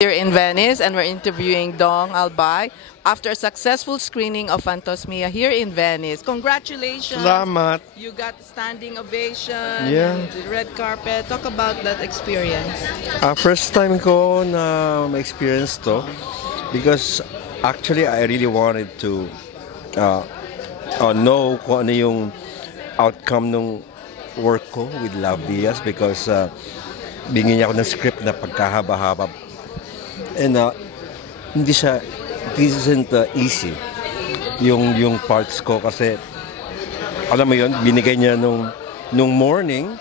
Here in Venice, and we're interviewing Dong Albay after a successful screening of Phantasmia here in Venice. Congratulations! Salamat! You got standing ovation, Yeah. the red carpet. Talk about that experience. First time ko na ma-experience to because actually I really wanted to know kung ano yung outcome ng work ko with Love Diaz because bigyan niya ako ng script na pagkahaba-haba. And this isn't easy yung parts ko kasi alam mo yun, binigay niya nung morning,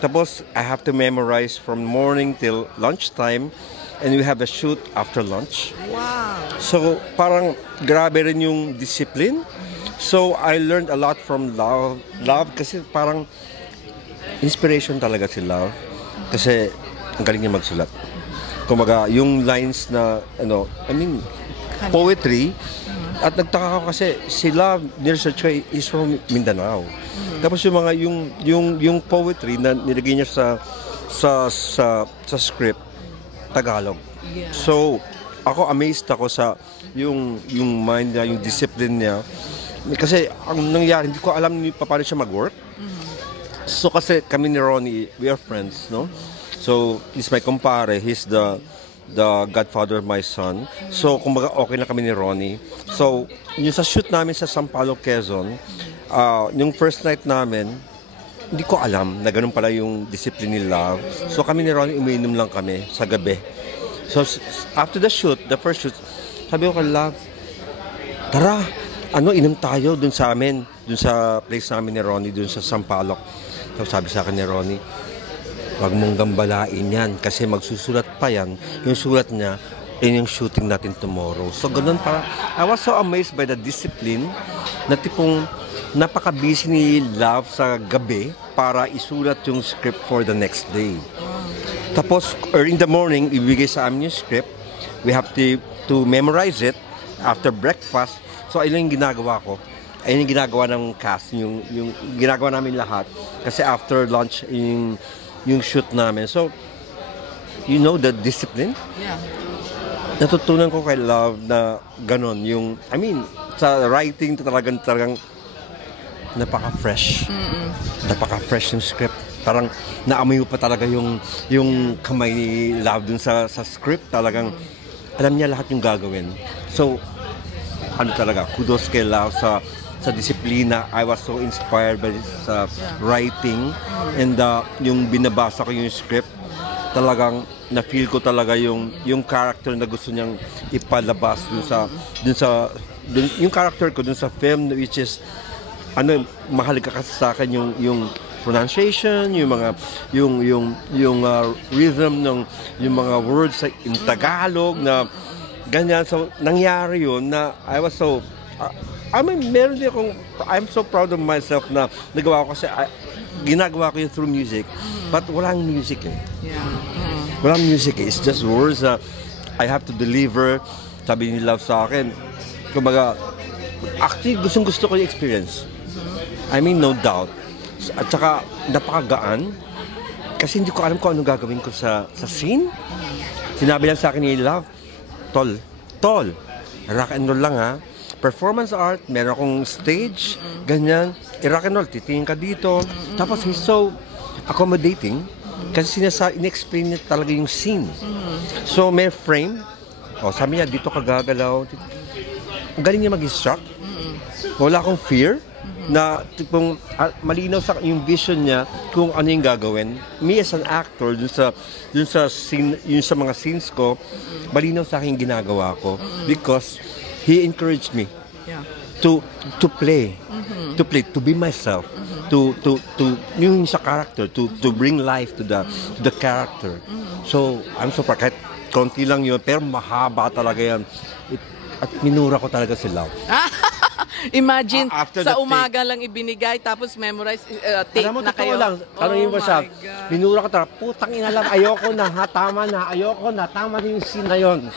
tapos I have to memorize from morning till lunchtime, and we have a shoot after lunch. Wow! So parang grabe rin yung discipline. So I learned a lot from Love kasi parang inspiration talaga si Love kasi ang galing niya magsulat. Kumaga, yung lines na, poetry, at nagtaka ko kasi sila, niresearch ko, is from Mindanao. Tapos yung mga, yung poetry na nilagay niya sa script, Tagalog. Yeah. So, ako amazed ako sa yung mind niya, yung discipline niya. Kasi, ang nangyari, hindi ko alam paano siya mag-work. So, kasi kami ni Ronnie, we are friends, no? So, he's my kumpare. He's the godfather of my son. So, kumbaga okay na kami ni Ronnie. So, yung sa shoot namin sa Sampaloc, Quezon, yung first night namin, hindi ko alam na ganun pala yung discipline ni Love. So, kami ni Ronnie, umiinom lang kami sa gabi. So, after the shoot, the first shoot, sabi ko kay Love, tara, inom tayo dun sa amin, dun sa place namin ni Ronnie, dun sa Sampaloc. So, sabi sa akin ni Ronnie, wag mong gambalain yan kasi magsusulat pa yan. Yung sulat niya, yun yung shooting natin tomorrow. So ganun para, I was so amazed by the discipline na tipong napaka-busy ni Love sa gabi para isulat yung script for the next day. Tapos, early in the morning, ibigay sa amin yung script. We have to memorize it after breakfast. So ayun yung ginagawa ko. Ayun yung ginagawa ng cast, yung ginagawa namin lahat. Kasi after lunch, yung shoot namin. So, you know the discipline? Yeah. Natutunan ko kay Love na ganon. Sa writing, talagang napaka-fresh. Napaka-fresh yung script. Parang naamoy pa talaga yung kamay ni Love dun sa script. Talagang alam niya lahat yung gagawin. So, talaga, kudos kay Love sa disiplina. I was so inspired by this writing and yung binabasa ko yung script, talagang na-feel ko talaga yung character na gusto niyang ipalabas yung character ko dun sa film, which is mahal ka kasi sa akin yung pronunciation, yung mga rhythm ng yung mga words in Tagalog na ganyan. So nangyari yun na I was so meron din akong, I'm so proud of myself na nagawa ko kasi ginagawa ko yun through music. But walang music eh. Yeah. Walang music eh. It's just words that I have to deliver. Sabi ni Love sa akin. Kumbaga, actually gustong-gusto ko yung experience. No doubt. At saka napakagaan. Kasi hindi ko alam kung anong gagawin ko sa scene. Sinabi lang sa akin ni Love, Tol, rock and roll lang ha. Performance art, meron akong stage, ganyan, i-rock and roll, titingin ka dito. Tapos he's so accommodating kasi in-explain niya talaga yung scene. So may frame, sabi niya, dito ka gagalaw. Ang galing niya mag-instruct. Wala akong fear na tipong malinaw sa yung vision niya kung ano yung gagawin. Me as an actor, dun sa scene, yung sa mga scenes ko, malinaw sa akin yung ginagawa ko because he encouraged me to play, to be myself, to yung sa character, to bring life to the character. So I'm so proud. Kahit konti lang yun, pero mahaba talaga yan. At minura ko talaga si Love. Imagine, sa umaga lang ibinigay, tapos memorize, take na kayo. Lang, tanongin mo siya, minura ko talaga, putang ina lang, ayoko na, tama na yung scene na yun.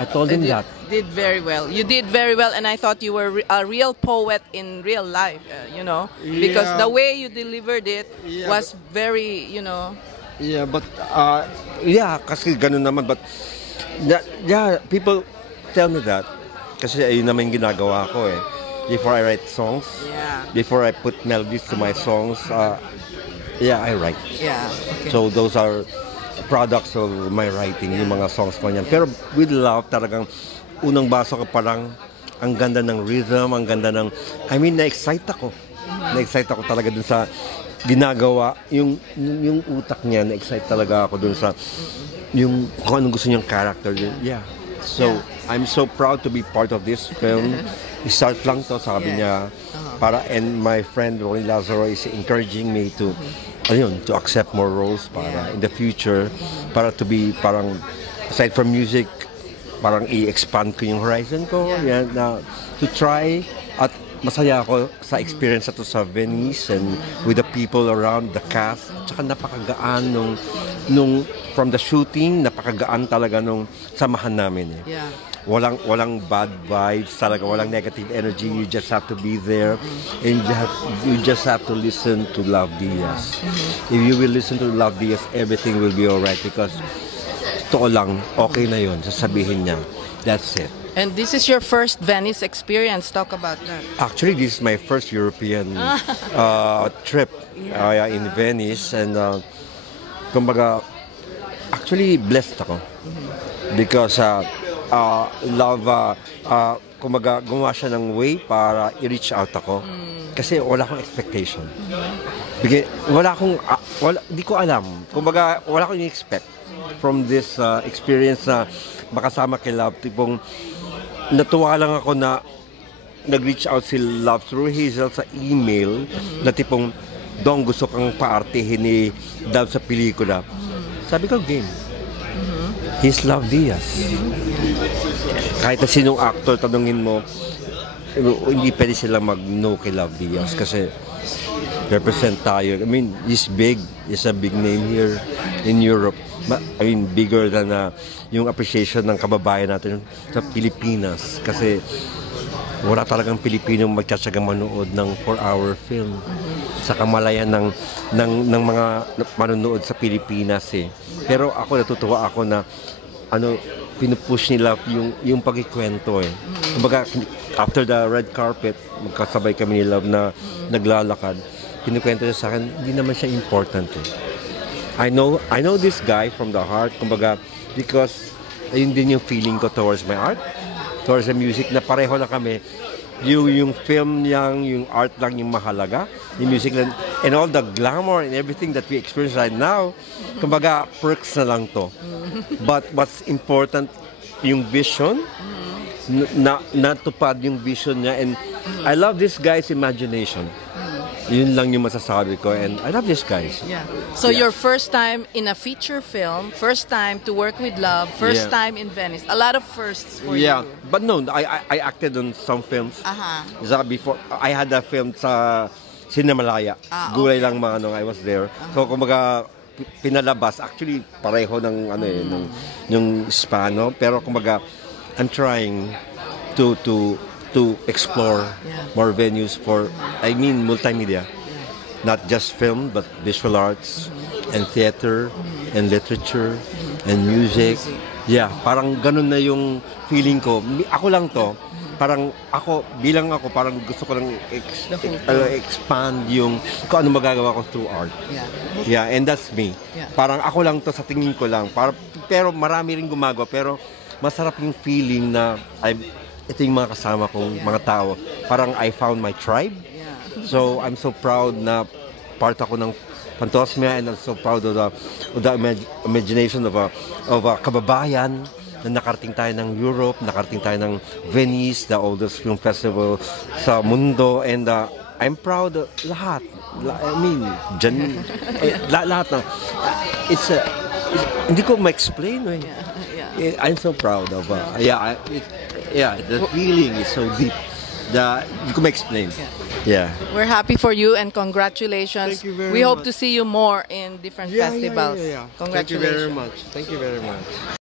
I told him that. Did very well. You did very well, and I thought you were a real poet in real life, because the way you delivered it was very, Yeah, but kasi ganun naman, but Yeah, people tell me that. Kasi ayun naman yung ginagawa ko eh. Before I write songs, before I put melodies to my songs, I write. Yeah. Okay. So those are products of my writing, yung mga songs ko niyan. Pero with love, talagang unang baso ko parang ang ganda ng rhythm, ang ganda ng, na-excite ako. Na-excite ako talaga dun sa ginagawa, yung utak niya, na-excite talaga ako dun sa yung kung anong gusto niyang character. Yeah. So, I'm so proud to be part of this film. Start lang to, sabi niya. And my friend Ronnie Lazaro is encouraging me to to accept more roles para in the future, para to be parang aside from music, parang i-expand ko yung horizon ko. To try at masaya ako sa experience na to sa Venice and with the people around, the cast. Tsaka napakagaan nung from the shooting, napakagaan talaga nung samahan namin. Walang bad vibes talaga, walang negative energy. You just have to be there and you just have to listen to Love Diaz. If you will listen to Love Diaz, everything will be alright because totoo lang, okay na yun, sasabihin niya. That's it. And this is your first Venice experience. Talk about that. Actually, this is my first European trip in Venice, and kumbaga, actually blessed ako because Love, kumbaga, gumawa siya ng way para i-reach out ako kasi wala akong expectation. Di ko alam. Kumbaga, wala akong i-expect from this experience na makasama kay Love. Tipong natuwa lang ako na nag-reach out si Love through Hazel sa email na tipong, Dong, gusto kang paartihin ni Love sa pelikula. Sabi ko, game. He's Love Diaz. Kahit na sinong actor, tanungin mo, hindi pwede sila mag-no kay Love Diaz kasi represent tayo. I mean, he's big. He's a big name here in Europe. I mean, bigger than yung appreciation ng kababayan natin sa Pilipinas. Kasi wala talagang Pilipino magtsatsagang manood ng 4-hour film sa kamalayan ng mga manonood sa Pilipinas eh. Pero ako natutuwa ako na pinupush nila yung pagkikwento eh. Kumbaga, after the red carpet, magkasabay kami ni Love na naglalakad, kinukwento niya sa akin, hindi naman siya important eh. I know this guy from the heart, kumbaga, because ayun din yung feeling ko towards my art, towards the music, na pareho na kami. Yung film niyang, yung art lang yung mahalaga, yung music lang, and all the glamour and everything that we experience right now, kumbaga, perks na lang to. But what's important, yung vision, natupad yung vision niya, and I love this guy's imagination. Yun lang yung masasabi ko, and I love these guys. Yeah. So your first time in a feature film, first time to work with Love, first time in Venice. A lot of firsts for you. Yeah, but no, I acted on some films. Before, I had a film sa Cinemalaya. Gulay lang mga I was there. So kumbaga pinalabas, actually pareho ng yung Hispano, pero kumbaga I'm trying to explore more venues for, multimedia. Not just film, but visual arts, and theater, and literature, and music. Yeah, parang ganun na yung feeling ko. Ako lang to, parang parang gusto ko lang expand yung kung ano magagawa ko through art. Yeah, and that's me. Parang ako lang to sa tingin ko lang. Pero marami rin gumagawa, pero masarap yung feeling na ito yung mga kasama kong mga tao. Parang I found my tribe. So I'm so proud na part ako ng Fantosmia, and I'm so proud of the imagination of a kababayan na nakarating tayo ng Europe, nakarating tayo ng Venice, the oldest film festival sa mundo, and I'm proud of lahat. Lahat na. Hindi ko ma-explain. I'm so proud of the feeling is so deep that you can explain. We're happy for you and congratulations. Thank you very we hope much. to see you more in different festivals. Congratulations. Congratulations. Thank you very much.